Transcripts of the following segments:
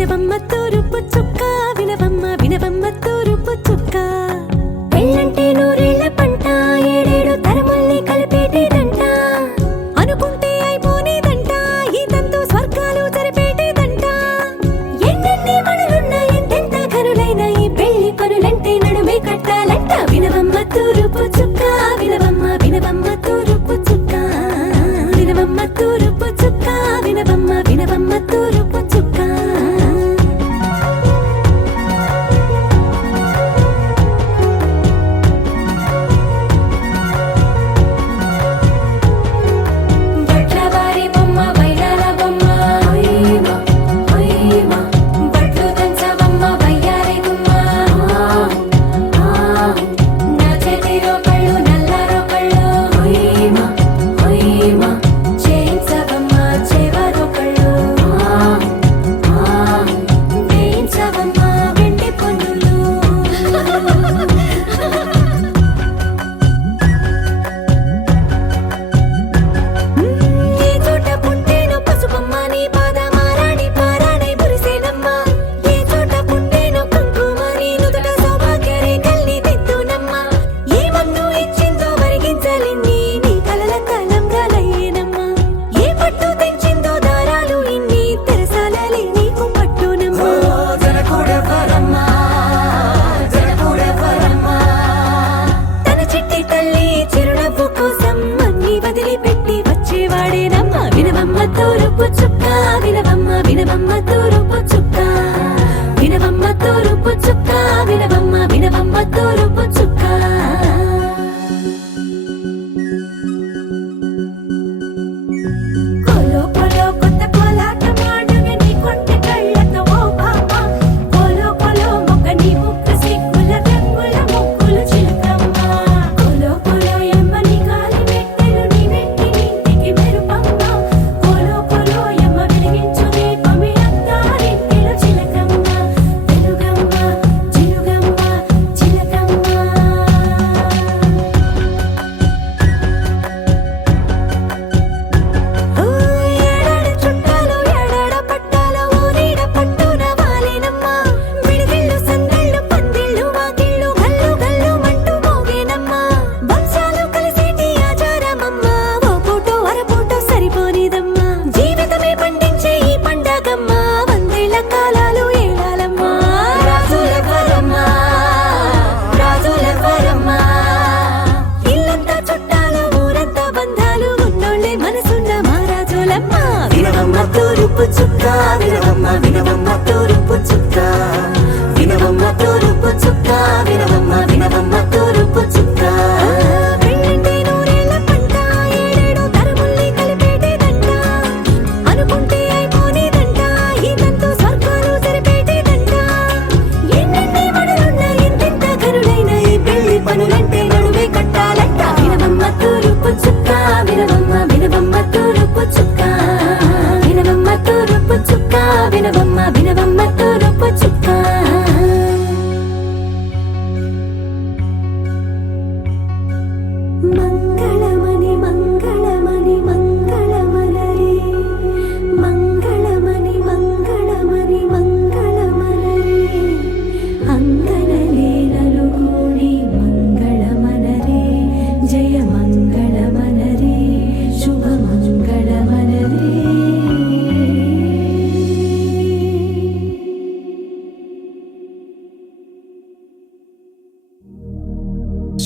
వినవమ్మ తూరుపు చుక్క వినవమ్మ వినవమ్మ తూరుపు చుక్క పెళ్ళంటే నూరేళ్ల పంట ఏడేడు తరముల్ని కలిపేటేదంట అనుకుంటే అయిపోనేదంట ఈ తంతు స్వర్గాలు జరిపేటేదంట ఎన్నెన్ని మనులున్న ఎంతెంత ఘనులైన ఈ పెళ్లి పనులంటే నడుమే కట్టాలంట వినవమ్మ తూరుపు చుక్క వినవమ్మ వినవమ్మ తూరుపు చుక్క వినవమ్మ తూరుపు చుక్క వినవమ్మ వినవమ్మ తూరుపు చుక్క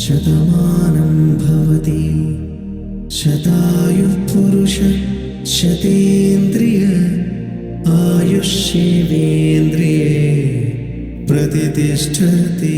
शतमानं भवति शतायुः पुरुष शतेन्द्रिय आयुष्येवेन्द्रिये प्रतिष्ठति।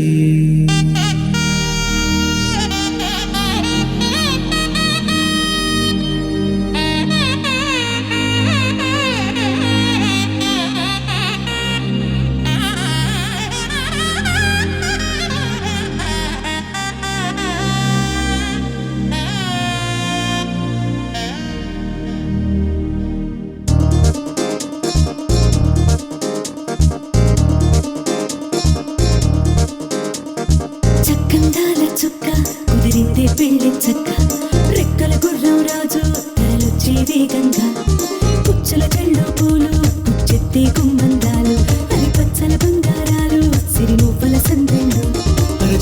సంబంధాలు అది పచ్చల బంగారాలు సిరి మువ్వల సందెళ్ళు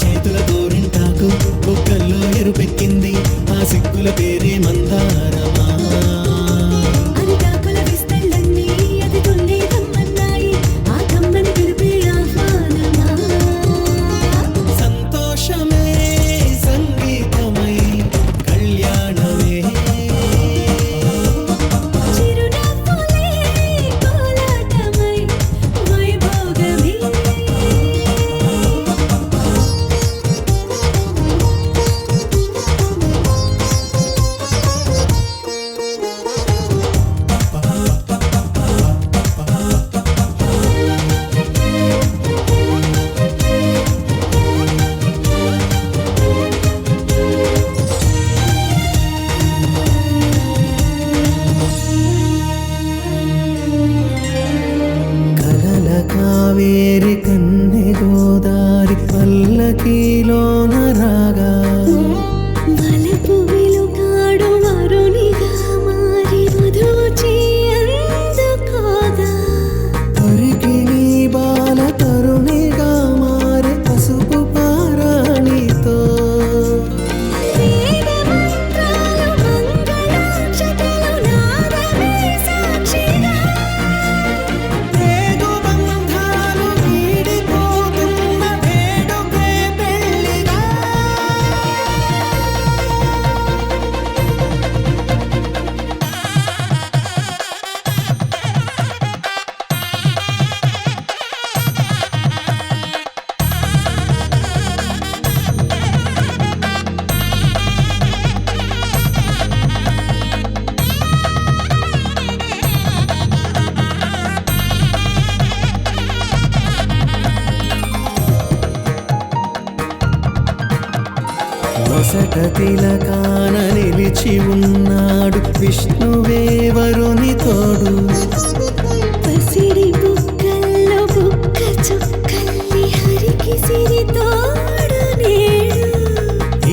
చేతుల గోరింటాకు బొక్కల్లో ఎరుపెక్కింది ఆ సిక్కుల పేరే మందారమా అరిటాకుల విస్తళ్ళన్నీ అది తొల్లి కమ్మన్నాయి ఆ కమ్మని పిలిపే ఆహ్వానమా సంతోషమే సంగీతమై కళ్యాణమే చిరునవ్వులే కోలాటమై వైభోగమే కలల కావేరి కన్నె గోదారి పల్లకీలోన రాగా వలపు వెలుగాడు వరునిగా మారి వధూచి అందుకోగా తరికి నీ బాల తరుణిగా మారే పసుపు పారాణితో వేద మంత్రాలు మంగళాక్షతలు నాదమే సాక్షిగా రేగు బంధాలు వీడిపోతున్న వేడుకే పెళ్ళిగా నొసట తిలకాన నిలిచి ఉన్నాడు విష్ణువే వరుని తోడు పసిడి బుక్కల్లో బుక్క చుక్కల్లి హరికి సిరి తోడు నేడు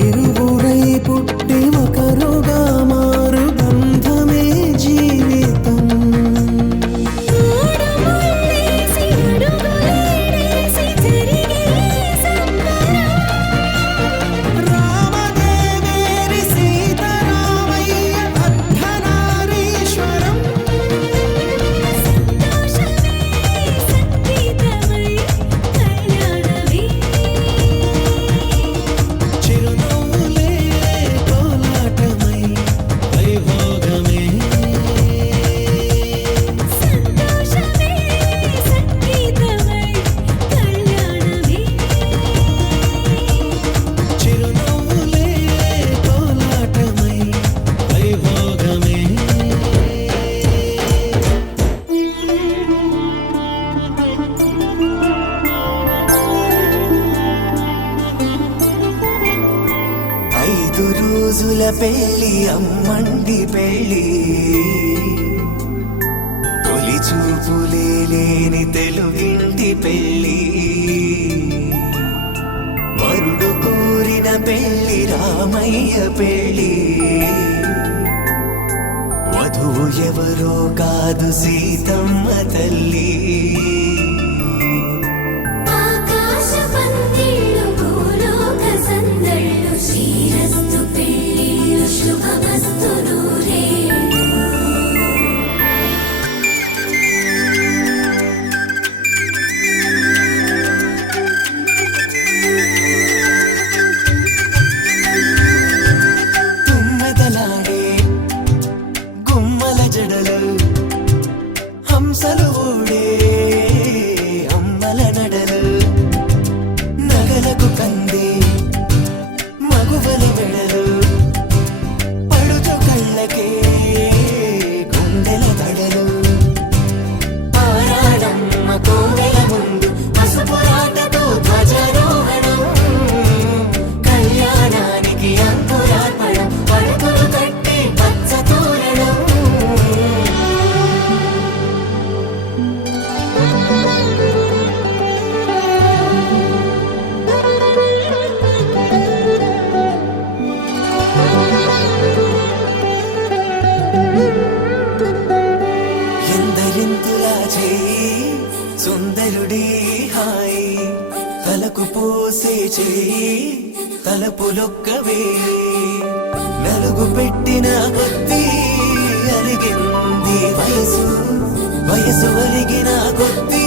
ఇరువురై పుట్టి ఒకరుగా మారు బంధమే జీవితం మూడు ముళ్ళేసి అడుగులేసి జరిగే సంబరం రామదేవేరి సీతారామయ్య అర్ధనారీశ్వరం సంతోషమే సంగీతమై కళ్యాణమే చిరునవ్వులే కోలాటమై వైభోగమే సంతోషమే సంగీతమై కళ్యాణమే చిరునవ్వులే కోలాటమై వైభోగమే ఐదు రోజుల పెళ్లి అమ్మండి పెళ్లి తొలి చూపులే లేని తెలుగింటి పెళ్లి వరుడు కోరిన పెళ్లి రామయ్య పెళ్లి వధువు ఎవరో కాదు సీతమ్మ తల్లి ఆకాశ పందిళ్ళు భూలోక సందళ్ళు శ్రీరస్తు పెళ్ళిళ్ళు శుభమస్తు నూరేళ్ళు తుమ్మెదలాడే గుమ్మల జడలు హంసలు ఊడే సుందరుడే హాయి తలకు పోసే చేయి తలపులొక్కవే నలుగు పెట్టిన కొద్దీ అలిగింది వయసు వయసు ఒలిగిన కొద్దీ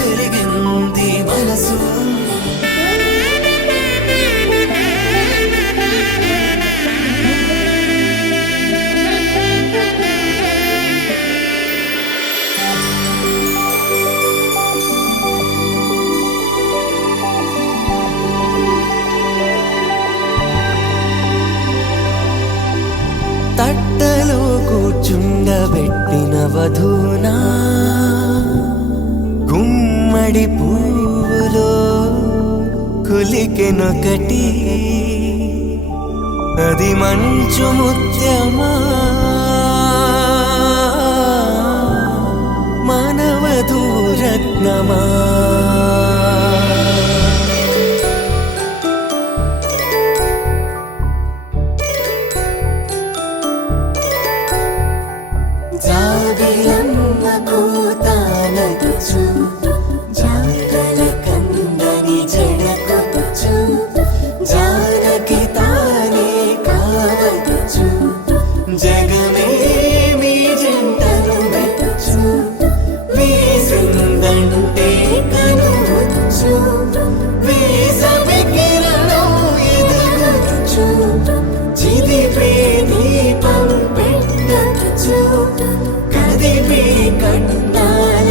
వెలిగింది మనసు తట్టలో కూర్చుండబెట్టిన వధూనా గుమ్మడి పువ్వులో కులికెనొకటి అది మంచు ముత్యమా మానవధూరత్నమా జాబిలమ్మ కూతానగుచు జాగల కందని జడకొచ్చు జానకి తానే కావదుచు జగమే మీ జంటను వెతుచు వీసిందంటే కనువచ్చు వీసవి కిరణం ఎదుగుచు చిదిపే దీపం పెట్టచ్చు కదిపే కండాలడగచ్చు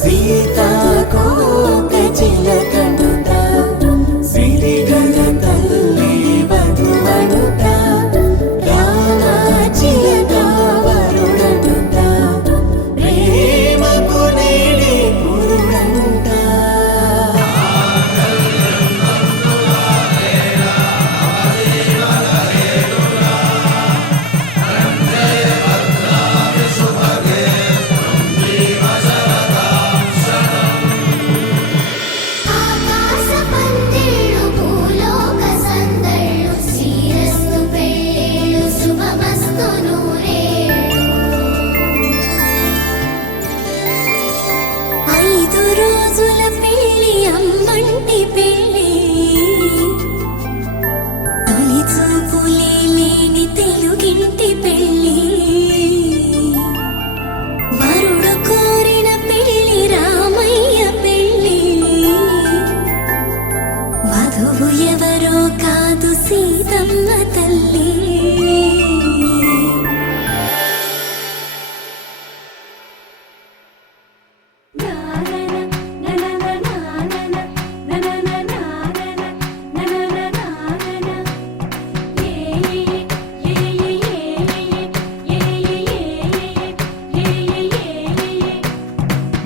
సీతాకోక చిలకంట సిరిగల తల్లి వధువనుట రామాచిలక వరుడనుట ప్రేమకు నేడే పురుడంట ఆకాశ పందిళ్ళు భూలోక సందళ్ళు శ్రీరస్తు పెళ్ళిళ్ళు శుభమస్తు నూరేళ్ళు 5 రోజుల పెళ్లి అమ్మంటి పెళ్లి తొలి చూపులే లేని తెలుగింటి పెళ్లి వరుడు కోరిన పెళ్లి రామయ్య పెళ్లి వధువు ఎవరో కాదు సీతమ్మ తల్లి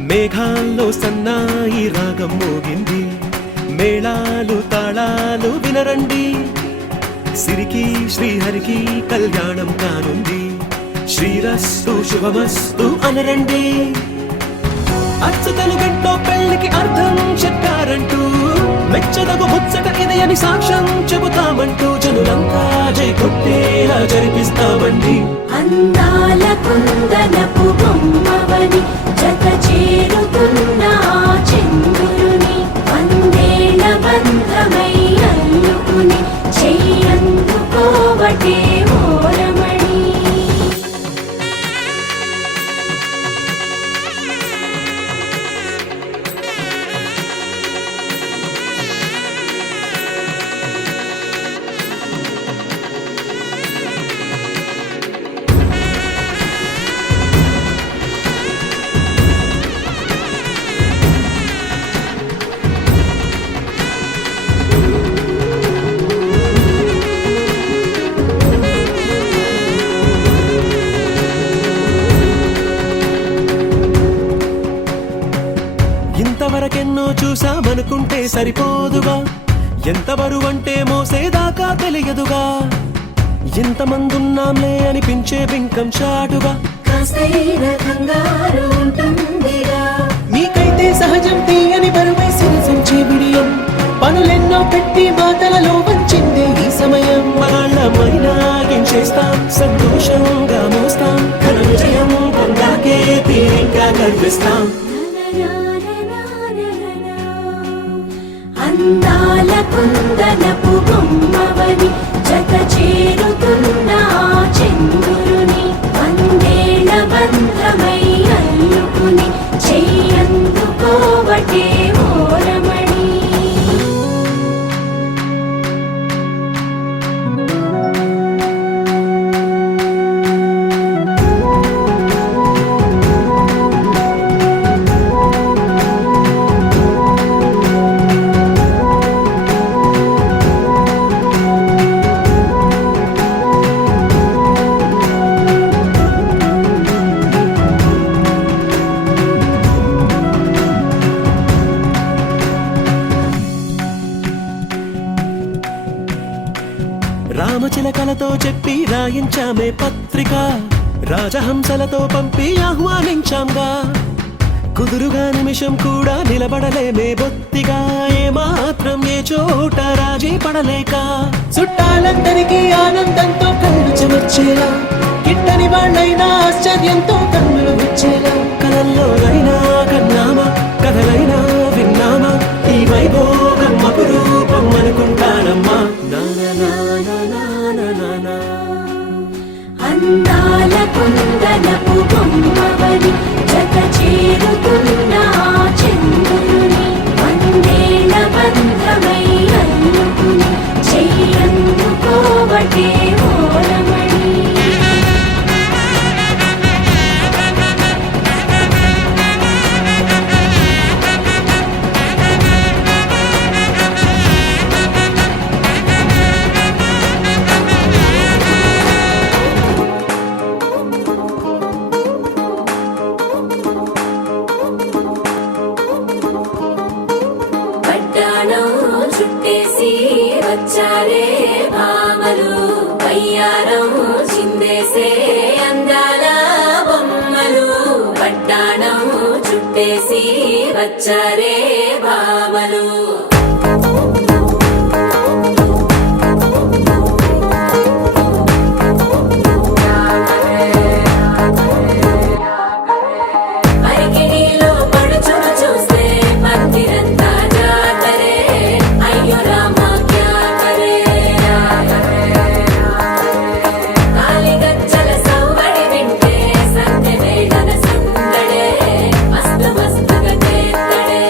మేఘాల్లో సన్నాయి రాగం మోగింది మేళాలు తాళాలు వినరండి సిరికి శ్రీహరికి కళ్యాణం కానుంది శ్రీరస్తు శుభమస్తు అనరండి అచ్చతలు గంటో పెళ్లికి అర్థం చెప్పారంటూ మెచ్చదగు ముచ్చట ఇది అని సాక్ష్యం చెబుతామంటూ జనులంతా జై కొట్టేలా జరిపిస్తామండి అందాల కుందనపు బొమ్మవని జత చేరుతున్న ఆ చంద్రుని వందేల బంధమై అల్లుకుని చెయ్యందుకోవటే ఓరమణి ఇంతవరకెన్నో చూసామనుకుంటే సరిపోదుగా ఎంత బరువంటే మోసేదాకా తెలియదుగా ఎంతమందున్నాంలే అనిపించే బింకం చాటుగా కాస్తైన కంగారు ఉంటుందిగా మీకైతే సహజం తీయని బరువై సిరిసించే బిడియం పనులెన్నో పెట్టి మాటలలో వంచిందే ఈ సమయం మనాళ్ళమైనా చేస్తాం సంతోషంగా మోస్తాం ఘన విజయం పొందాకే తీరిక గర్విస్తాం. అందాల కుందనపు బొమ్మవని జత చేరుతున్న చంద్రుని వందేళ్ల బంధమై అల్లుకుని చెయ్యందుకోవటే ఓరమణి. రామచిలకలతో చెప్పి రాయించామే పత్రిక, రాజహంసలతో పంపి ఆహ్వానించాంగా. కుదురుగా నిమిషం కూడా నిలబడలేమే బొత్తిగా, ఏమాత్రం ఏ చోట రాజీ పడలేక. చుట్టాలందరికీ ఆనందంతో కళ్ళు చెమర్చేలా, కిట్టని వాళ్ళైనా ఆశ్చర్యంతో కన్నులు విచ్చేలా. కలల్లోనైనా కన్నామా, కథలైనా విన్నామా, ఈ వైభోగం అపురూపం అనుకుంటానమ్మా. అందాల కుందనపు బొమ్మవని జత చేరుతున్న చంద్రుని వందేళ్ల బంధమై అల్లుకుని చెయ్యందుకోవటే ఓరమణి. పట్టాణం చుట్టేసి వచ్చారే భామలు, వయ్యారం చిందేసే అందాల బొమ్మలు. పట్టాణం చుట్టేసి వచ్చారే భామలు. అరికిణీలో పడుచును చూస్తే మందిరంతా జాతరే, అయ్యో రామా క్యా కరే. కాలిగజ్జల సవ్వడి వింటే సంధ్య వేళన సందడే, మస్తు మస్తుగా చేత్తడే.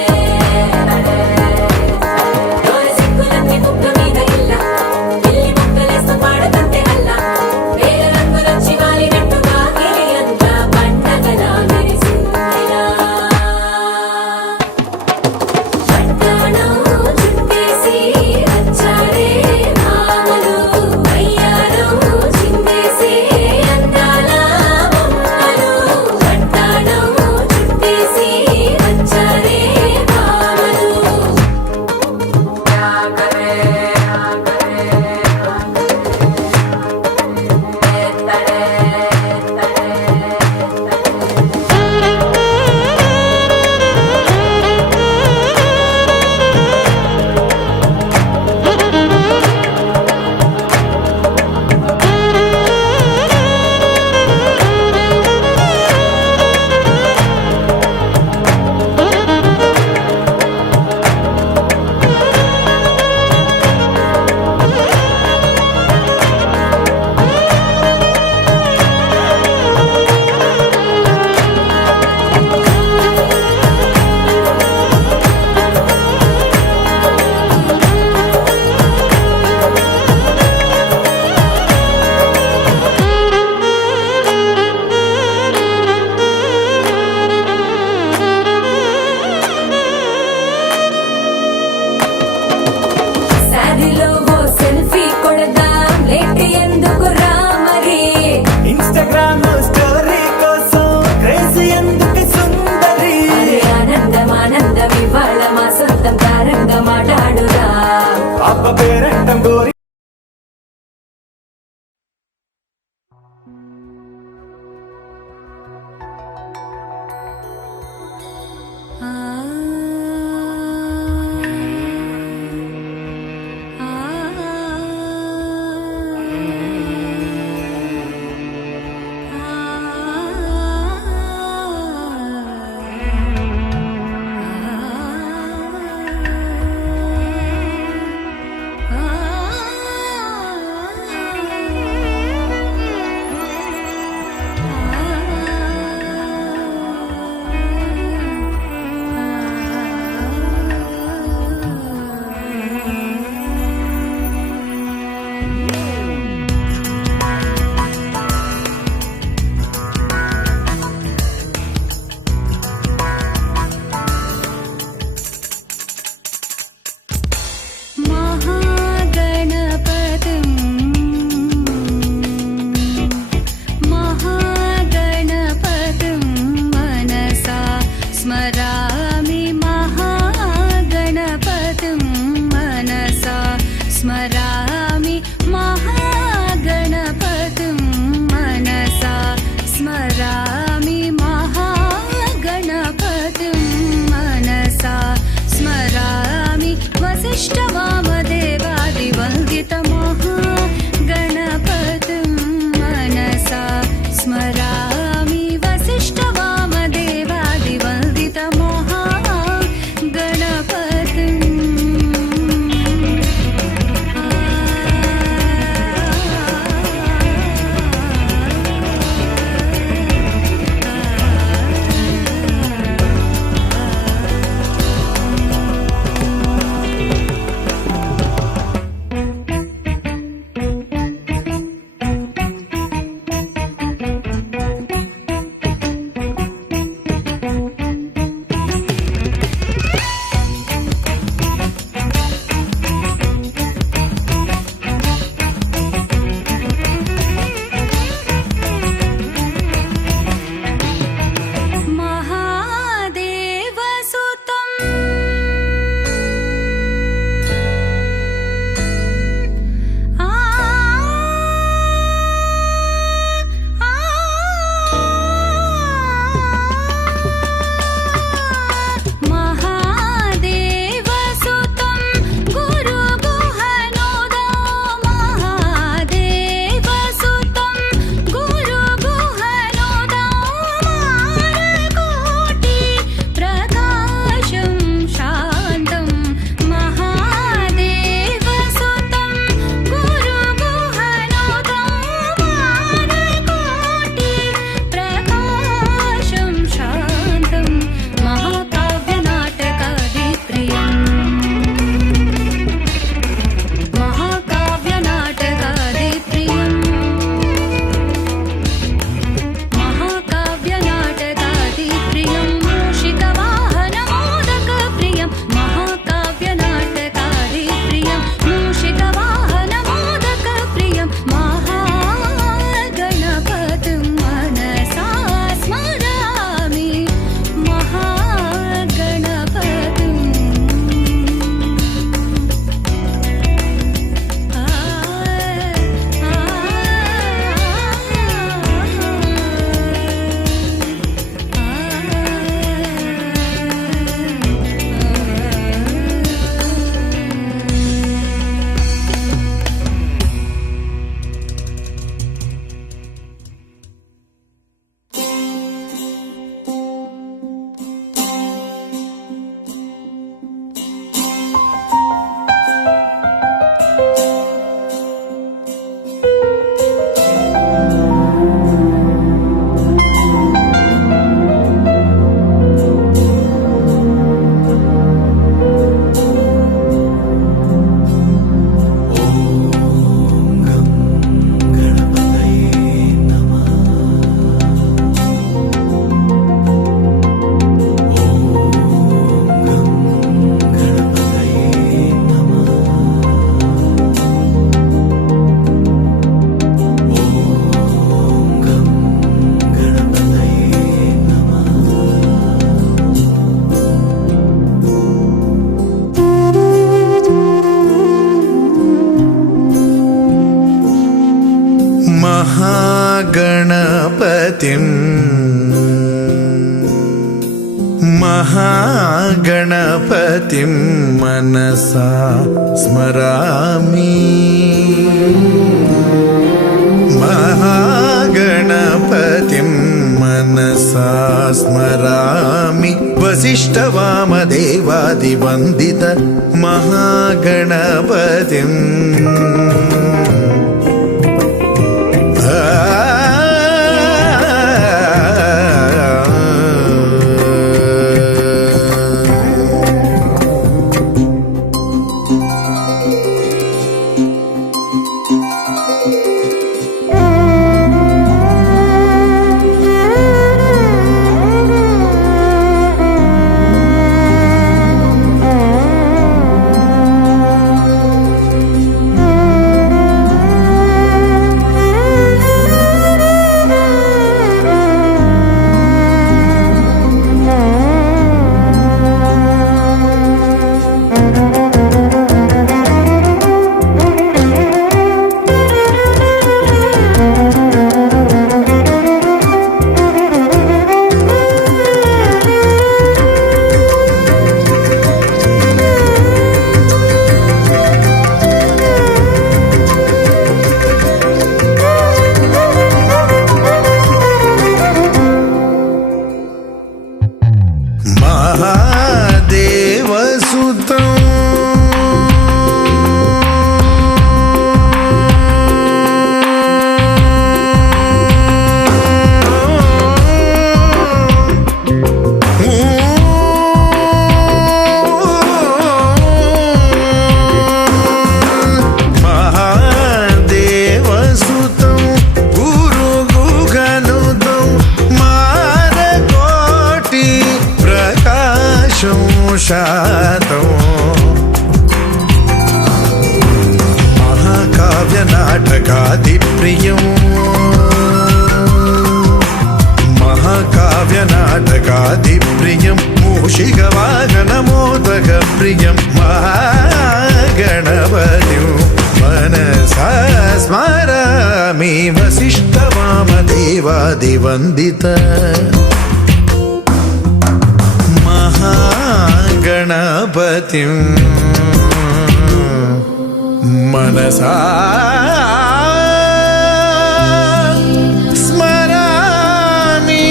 स्मरामि महागणपतिं मनसा स्मरामि महागणपतिं मनसा स्मरामि महागणपतिं मनसा स्मरामि वसिष्ठवामदेवादिवन्दितमहागणपतिं मनसा स्मरामि महागणपतिं मनसा स्मरामि महागणपतिं मनसा स्मरामि वसिष्ठवामदेवादिवन्दित महागणपतिम् మహాదేవసుతం మహాదేవసుతం గురుగుగనుతం మారకోటి ప్రకాశం శాతం మహాకావ్య నాటకాది ప్రియం మహాకావ్య నాటకాది ప్రియం మూషిక వాహన మోదక ప్రియం మహాగణపతిం మనసా స్మరామి వసిష్ఠ వామదేవాది వందిత మహాగణపతిం మనసా స్మరామి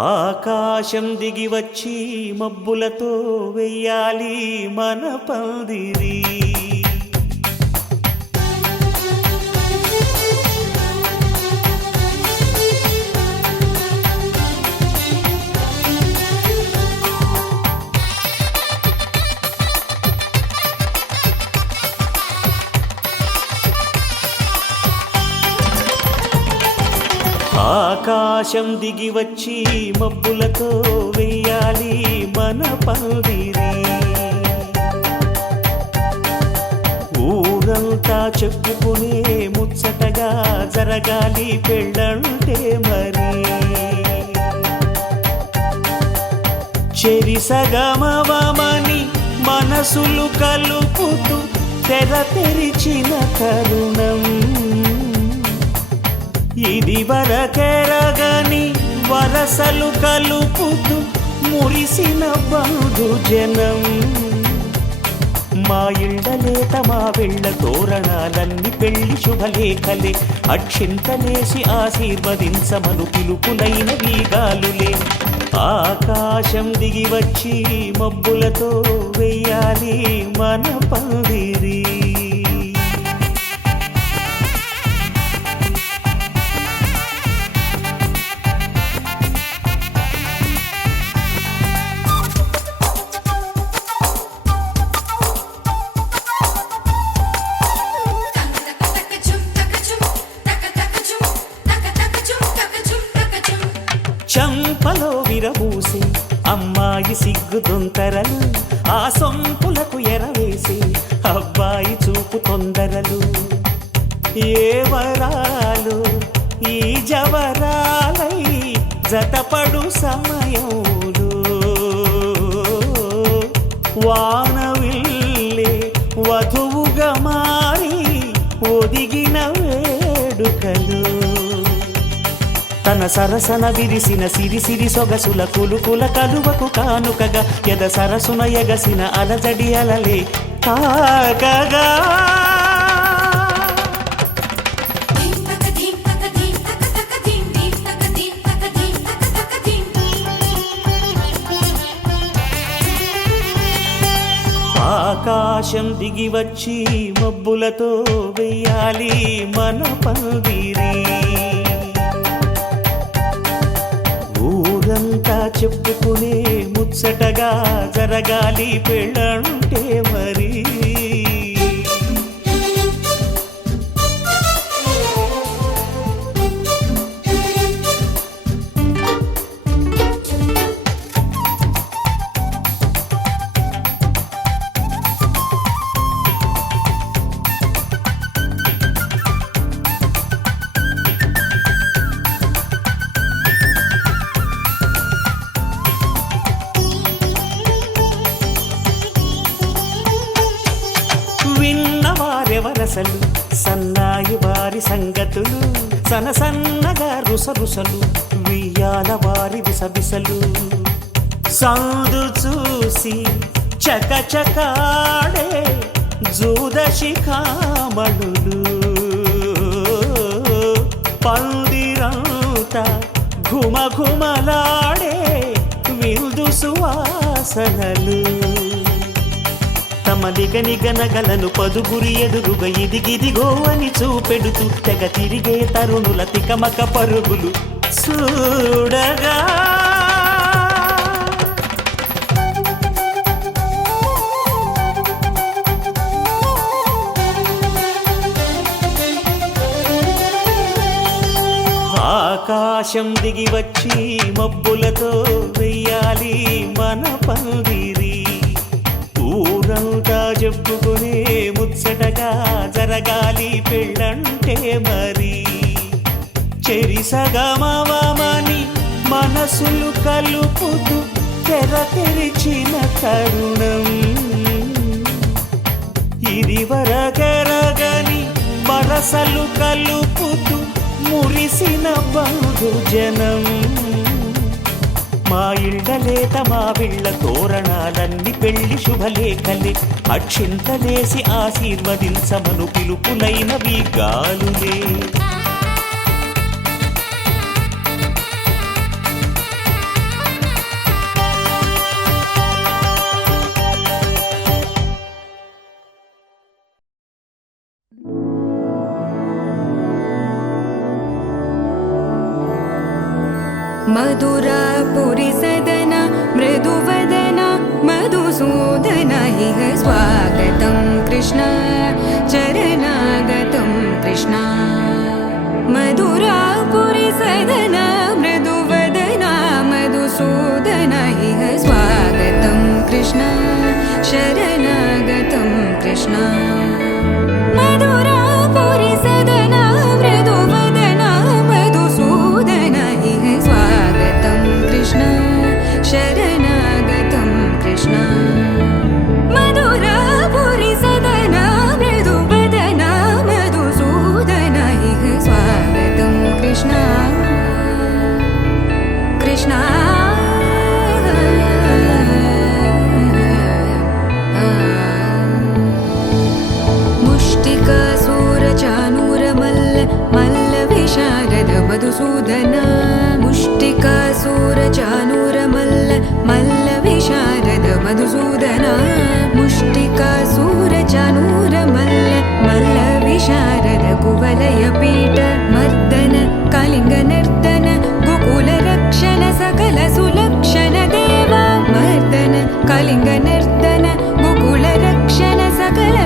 ఆకాశం దిగి వచ్చి మబ్బులతో వెయ్యాలి మన పందిరి. ఆకాశం దిగి వచ్చి మబ్బులతో వెయ్యాలి మన పందిరి. ఊరంతా చెప్పుకునే ముచ్చటగా జరగాలి పెళ్ళంటే మరి. చెరిసగమవమని మనసులు కలుపుతూ తెర తెరిచిన తరుణం ఇది వరకెరగని వరసలు కలుపుతూ మురిసిన బంధుజనం. మా ఇళ్ళలేత మా వెళ్ళ తోరణాలన్నీ పెళ్లి శుభలేఖలే. అక్షింతలేసి ఆశీర్వదించమను పిలుపులైన వీగాలులే. ఆకాశం దిగి వచ్చి మబ్బులతో వెయ్యాలి మన పందిరి. చంపలో విరబూసి అమ్మాయి సిగ్గుదొంతరలు, ఆ సొంపులకు ఎరవేసి అబ్బాయి చూపు తొందరలు. ఏ వరాలు ఈ జవరాలై జతపడు సమయంలో వానవిల్లే వధువుగా మారి ఒదిగిన వేడుకలు. తన సరసన విరిసిన సిరిసిరి సొగసుల కులుకుల కలువకు కానుకగా ఎద సరసున ఎగసిన అలజడి అలలే తాకగా. ఆకాశం దిగి వచ్చి మబ్బులతో వెయ్యాలి మన పందిరి. ఊరంతా చెప్పుకునే ముచ్చటగా జరగాలి పెళ్ళంటే మరి. సంగతులు సనసన్నగా రుసరుసలు వియ్యాల వారి విసవిసలు సందు చూసి చకచకాడే జూదశిఖామణులు పందిరంతా ఘుమఘుమలాడే విందు సువాసనలు తమ నిగనిగనగలను పదుగురి ఎదురుగా ఇదిగిదిగో అని చూపెడుతూ తెగ తిరిగే తరుణుల తికమక పరుగులు చూడగా ఆకాశం దిగి వచ్చి మబ్బులతో వెయ్యాలి మన పందిరి ఊరంతా చెప్పుకునే ముచ్చటగా జరగాలి పెళ్ళంటే మరి చెరిసగమవమని మనసులు కలుపుతూ తెర తెరిచిన తరుణం ఇది వరకెరగని వరసలు కలుపుతూ మురిసిన బంధుజనం మా ఇళ్ళలేత మా విళ్ళ తోరణాలన్నీ పెళ్లి శుభలేఖలే అక్షింతలేసి ఆశీర్వదించమను పిలుపులైనవి గాలులే मधुरापुरी सदन मृदुवदन मधुसूदन इह स्वागतं कृष्ण चरणागतं कृष्ण मधुरापुरी सदन मृदुवदन मधुसूदन इह स्वागतं कृष्ण शरणागतं कृष्ण मधुरापुरी सदन मृदुवदन मधुसूदन इह स्वागतं कृष्ण शरणागतं कृष्ण मधुरापुरी सदन मृदुवदन मधुसूदन इह स्वागतं कृष्ण कृष्ण मुष्टिकासूरचानूरमल्ल मल्लविशारद मधुसूदन मुष्टिकासूरचानूरमल्ल मल्लविशारद मधुसूदन मुष्टिकासूरचानूरमल्ल मल्लविशारद कुवलयपीठ मर्दन कलिङ्गनर्दन गोकुलरक्षण सकल सुलक्षण देवा मर्दन कलिङ्गनर्दन गोकुलरक्षण सकल